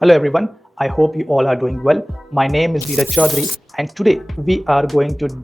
Hello everyone, I hope you all are doing well. My name is Dheeraj and today we are going to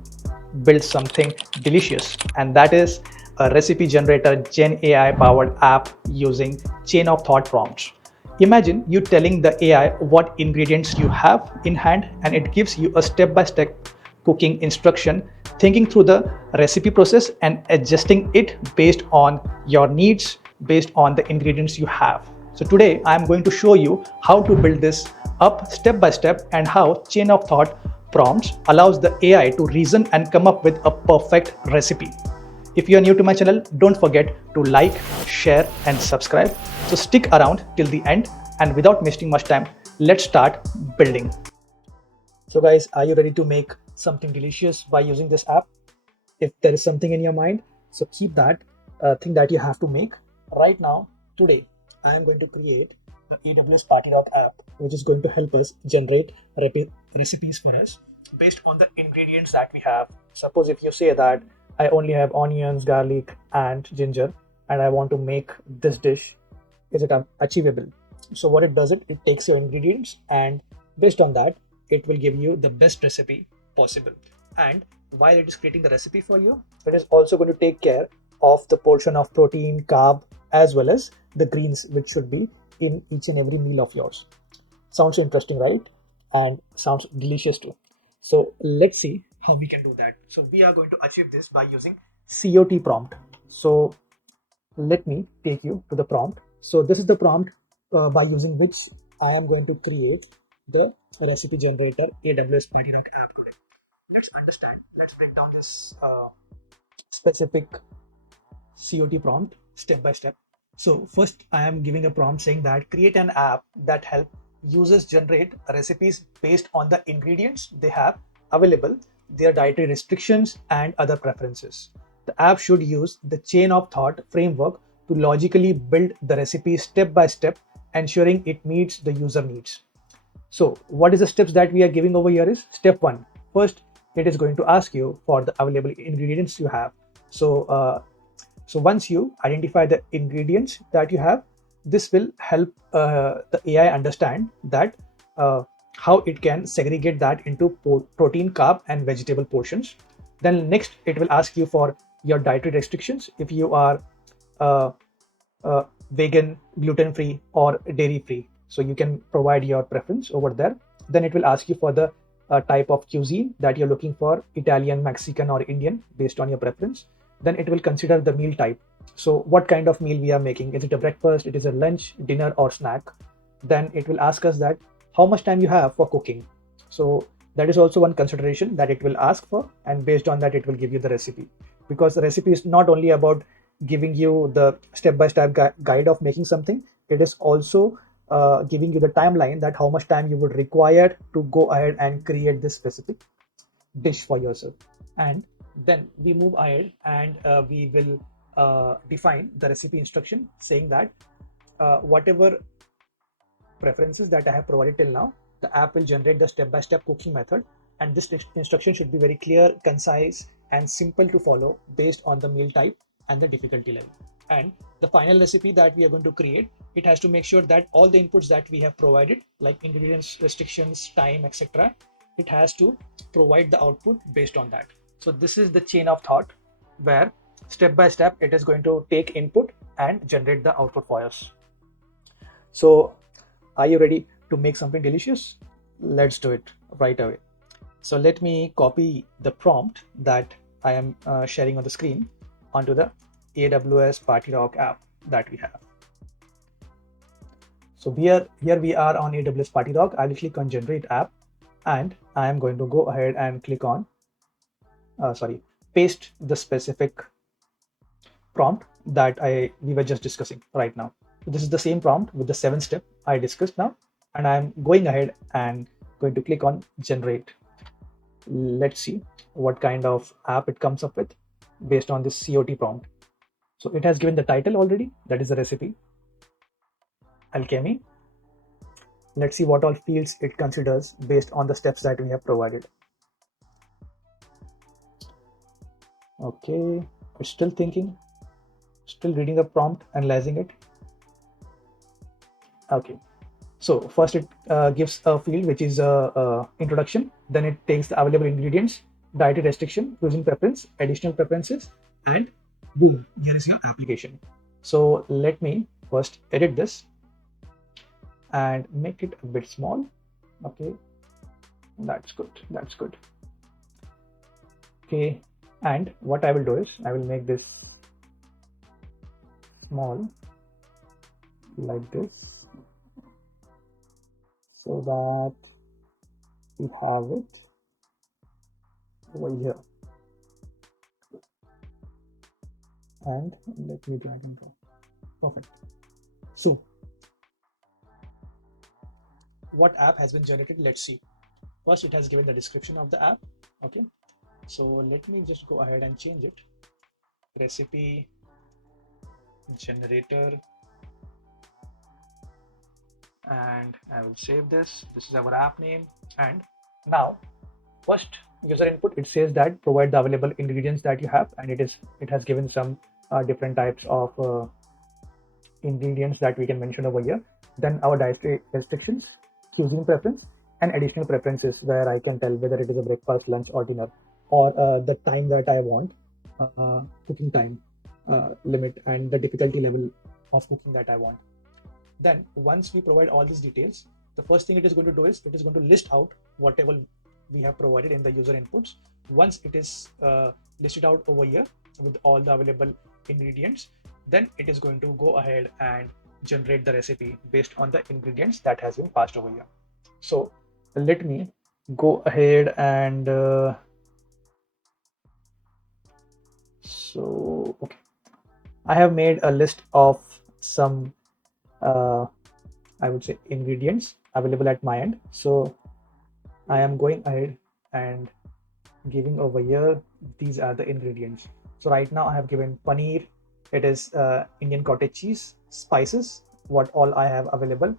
build something delicious, and that is a recipe generator Gen AI powered app using chain of thought prompts. Imagine you telling the AI what ingredients you have in hand and it gives you a step-by-step cooking instruction, thinking through the recipe process and adjusting it based on your needs, based on the ingredients you have. So today I am going to show you how to build this up step by step and how chain of thought prompts allows the AI to reason and come up with a perfect recipe. If you are new to my channel, don't forget to like, share and subscribe. So stick around till the end, and without wasting much time, let's start building. So guys, are you ready to make something delicious by using this app? If there is something in your mind, so keep that thing that you have to make right now. Today I am going to create the AWS PartyRock app, which is going to help us generate recipes for us based on the ingredients that we have. Suppose if you say that I only have onions, garlic and ginger and I want to make this dish, is it achievable? So what it does, it takes your ingredients and based on that it will give you the best recipe possible. And while it is creating the recipe for you, it is also going to take care of the portion of protein, carb, as well as the greens, which should be in each and every meal of yours. Sounds interesting, right? And sounds delicious too. So let's see how we can do that. So we are going to achieve this by using COT prompt. So let me take you to the prompt. So this is the prompt by using which I am going to create the recipe generator AWS PartyRock app today. Let's understand. Let's break down this specific COT prompt step by step. So first I am giving a prompt saying that create an app that help users generate recipes based on the ingredients they have available, their dietary restrictions and other preferences. The app should use the chain of thought framework to logically build the recipe step by step, ensuring it meets the user needs. So what is the steps that we are giving over here is step one. First, it is going to ask you for the available ingredients you have. So once you identify the ingredients that you have, this will help the AI understand that how it can segregate that into protein, carb, and vegetable portions. Then next, it will ask you for your dietary restrictions. If you are uh, vegan, gluten free, or dairy free, so you can provide your preference over there. Then it will ask you for the type of cuisine that you're looking for, Italian, Mexican, or Indian, based on your preference. Then it will consider the meal type. So what kind of meal we are making? Is it a breakfast? It is a lunch, dinner, or snack? Then it will ask us that how much time you have for cooking. So that is also one consideration that it will ask for, and based on that it will give you the recipe, because the recipe is not only about giving you the step-by-step guide of making something. It is also giving you the timeline that how much time you would require to go ahead and create this specific dish for yourself. And then we move ahead and we will define the recipe instruction saying that whatever preferences that I have provided till now, the app will generate the step-by-step cooking method, and this instruction should be very clear, concise, and simple to follow based on the meal type and the difficulty level. And the final recipe that we are going to create, it has to make sure that all the inputs that we have provided, like ingredients, restrictions, time, etc., it has to provide the output based on that. So this is the chain of thought where step by step it is going to take input and generate the output for us. So are you ready to make something delicious? Let's do it right away. So let me copy the prompt that I am sharing on the screen onto the AWS PartyRock app that we have. So here we are on AWS PartyRock. I will click on generate app and I am going to go ahead and click on, paste the specific prompt that we were just discussing right now. So this is the same prompt with the 7 step I discussed now, and I'm going ahead and going to click on generate. Let's see what kind of app it comes up with based on this COT prompt. So it has given the title already, that is the recipe, alchemy. Let's see what all fields it considers based on the steps that we have provided. Okay, it's still thinking, still reading the prompt, analyzing it. Okay, So first it gives a field which is a introduction. Then it takes the available ingredients, dietary restriction, cuisine preference, additional preferences, and boom, here is your application. So let me first edit this and make it a bit small. Okay, that's good. That's good. Okay, and what I will do is I will make this small like this so that we have it over here. And let me drag and drop. Perfect. So what app has been generated? Let's see. First, it has given the description of the app. Okay, so let me just go ahead and change it. Recipe generator, and I will save this. This is our app name. And now first user input, it says that provide the available ingredients that you have, and it has given some different types of ingredients that we can mention over here. Then our dietary restrictions, cuisine preference, and additional preferences where I can tell whether it is a breakfast, lunch, or dinner, or the time that I want, cooking time limit, and the difficulty level of cooking that I want. Then once we provide all these details, the first thing it is going to do is it is going to list out whatever we have provided in the user inputs. Once it is listed out over here with all the available ingredients, then it is going to go ahead and generate the recipe based on the ingredients that has been passed over here. So let me go ahead and okay, I have made a list of some I would say ingredients available at my end. So I am going ahead and giving over here, these are the ingredients. So right now I have given paneer, it is Indian cottage cheese, spices, what all I have available,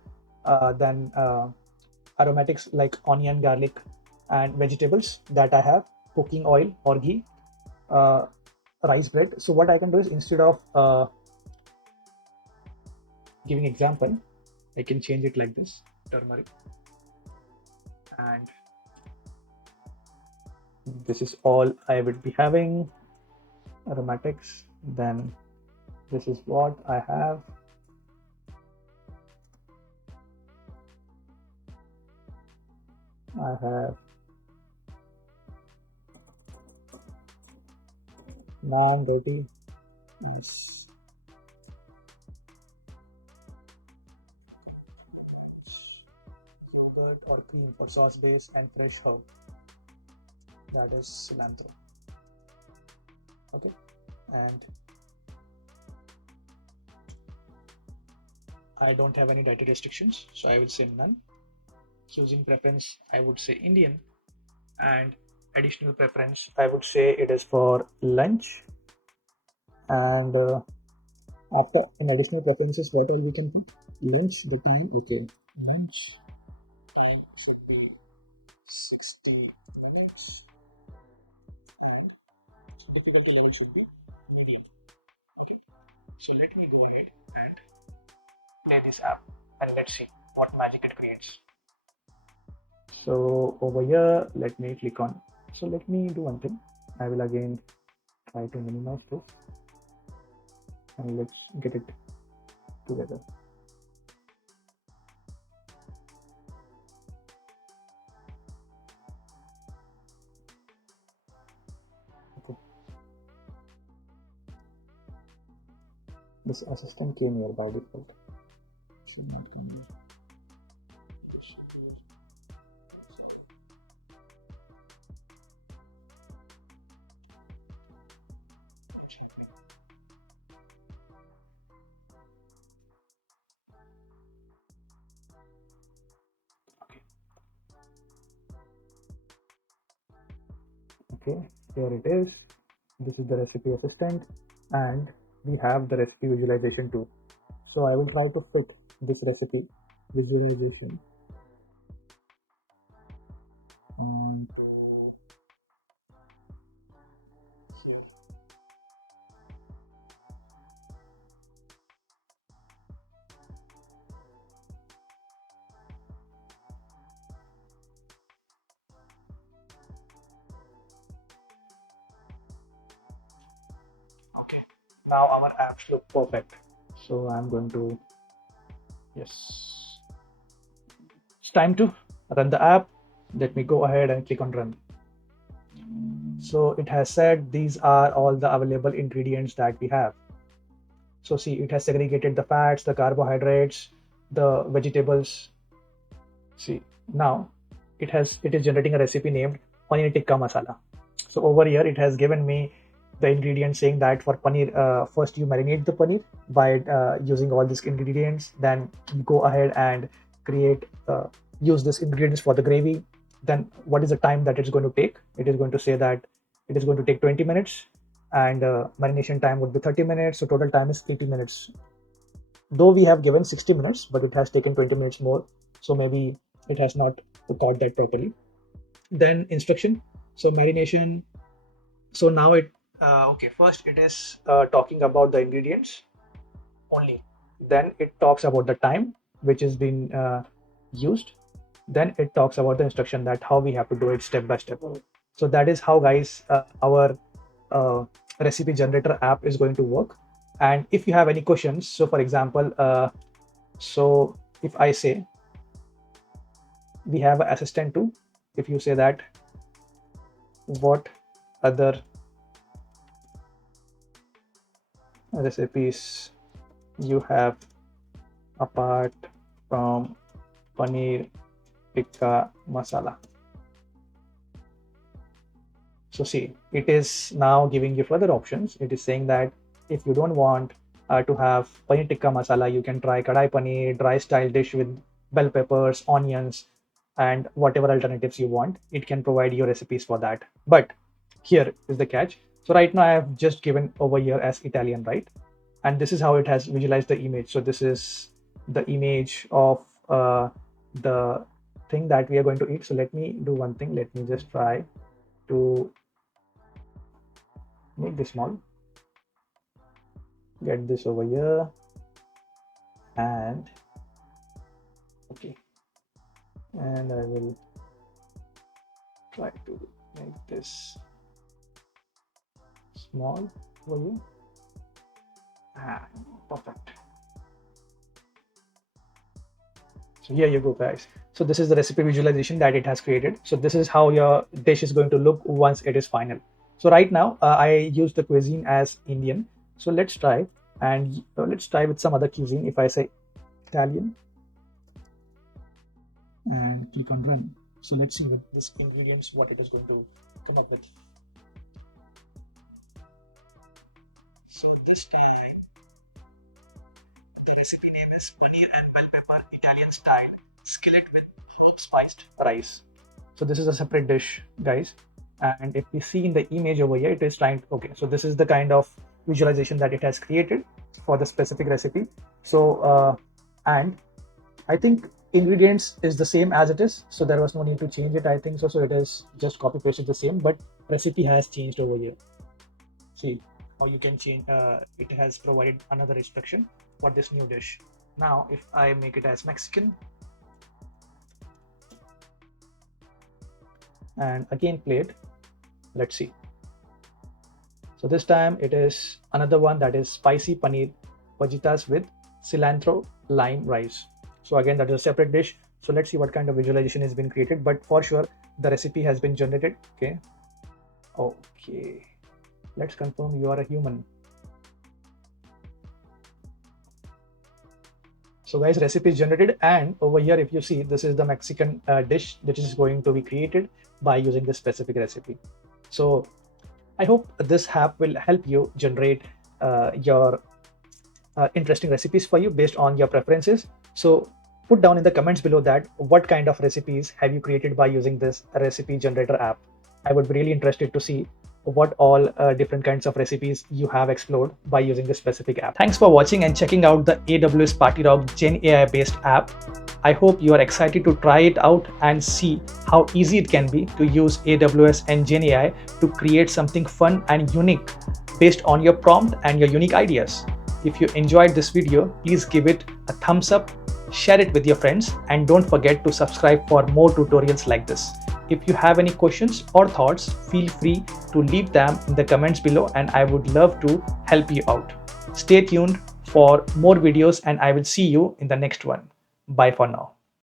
then aromatics like onion, garlic, and vegetables that I have, cooking oil or ghee, uh, rice bread. So what I can do is instead of giving example, I can change it like this: turmeric, and this is all I would be having, aromatics. Then this is what I have. I have naan, roti, yes, yogurt or cream for sauce base, and fresh herb, that is cilantro. Okay, and I don't have any dietary restrictions, so I will say none. Cuisine preference, I would say Indian, and additional preference, I would say it is for lunch. And after in additional preferences, what all we can put? Lunch, the time, okay. Lunch time should be 60 minutes, and difficulty level should be medium. Okay, so let me go ahead and play this app, and let's see what magic it creates. So over here, let me click on. So let me do one thing. I will again try to minimize this, and let's get it together. Okay. This assistant came here by default. Should not come here. Okay, here it is. This is the recipe assistant, and we have the recipe visualization too. So I will try to fit this recipe visualization onto here. Now our apps look perfect. So I'm going to, yes, it's time to run the app. Let me go ahead and click on run. So it has said these are all the available ingredients that we have. So see, it has segregated the fats, the carbohydrates, the vegetables. See, now it is generating a recipe named paneer tikka masala. So over here it has given me the ingredients saying that for paneer, first you marinate the paneer by using all these ingredients. Then you go ahead and create use these ingredients for the gravy. Then what is the time that it's going to take? It is going to say that it is going to take 20 minutes, and marination time would be 30 minutes. So total time is 80 minutes. Though we have given 60 minutes, but it has taken 20 minutes more. So maybe it has not caught that properly. Then instruction. So marination. So now it okay, first it is talking about the ingredients only. Then it talks about the time which is being used. Then it talks about the instruction, that how we have to do it step by step. So that is how, guys, our recipe generator app is going to work. And if you have any questions, so for example, so if I say we have an assistant too, if you say that what other recipes you have apart from paneer tikka masala. So see, it is now giving you further options. It is saying that if you don't want to have paneer tikka masala, you can try kadai paneer, dry style dish with bell peppers, onions, and whatever alternatives you want. It can provide you recipes for that. But here is the catch. So right now I have just given over here as Italian, right? And this is how it has visualized the image. So this is the image of the thing that we are going to eat. So let me do one thing. Let me just try to make this small, get this over here, and okay, and I will try to make this small over here. Perfect. So here you go, guys. So this is the recipe visualization that it has created. So this is how your dish is going to look once it is final. So right now I use the cuisine as Indian. So let's try, and let's try with some other cuisine. If I say Italian and click on run. So let's see with this ingredients what it is going to come up with. So this time the recipe name is paneer and bell pepper Italian style skillet with herb spiced rice. So this is a separate dish, guys. And if we see in the image over here, it is trying to, okay, so this is the kind of visualization that it has created for the specific recipe. So and I think ingredients is the same as it is, so there was no need to change it, I think so. So it is just copy pasted the same, but recipe has changed over here. See how you can change, it has provided another instruction for this new dish. Now if I make it as Mexican and again play it, let's see. So this time it is another one, that is spicy paneer fajitas with cilantro lime rice. So again, that is a separate dish. So let's see what kind of visualization has been created, but for sure the recipe has been generated. Okay, let's confirm you are a human. So guys, recipe is generated, and over here if you see, this is the Mexican dish which is going to be created by using this specific recipe. So I hope this app will help you generate your interesting recipes for you based on your preferences. So put down in the comments below that what kind of recipes have you created by using this recipe generator app. I would be really interested to see what all different kinds of recipes you have explored by using this specific app. Thanks for watching and checking out the AWS PartyRock Gen AI based app. I hope you are excited to try it out and see how easy it can be to use AWS and Gen AI to create something fun and unique based on your prompt and your unique ideas. If you enjoyed this video, please give it a thumbs up, share it with your friends, and don't forget to subscribe for more tutorials like this. If you have any questions or thoughts, feel free to leave them in the comments below and I would love to help you out. Stay tuned for more videos and I will see you in the next one. Bye for now.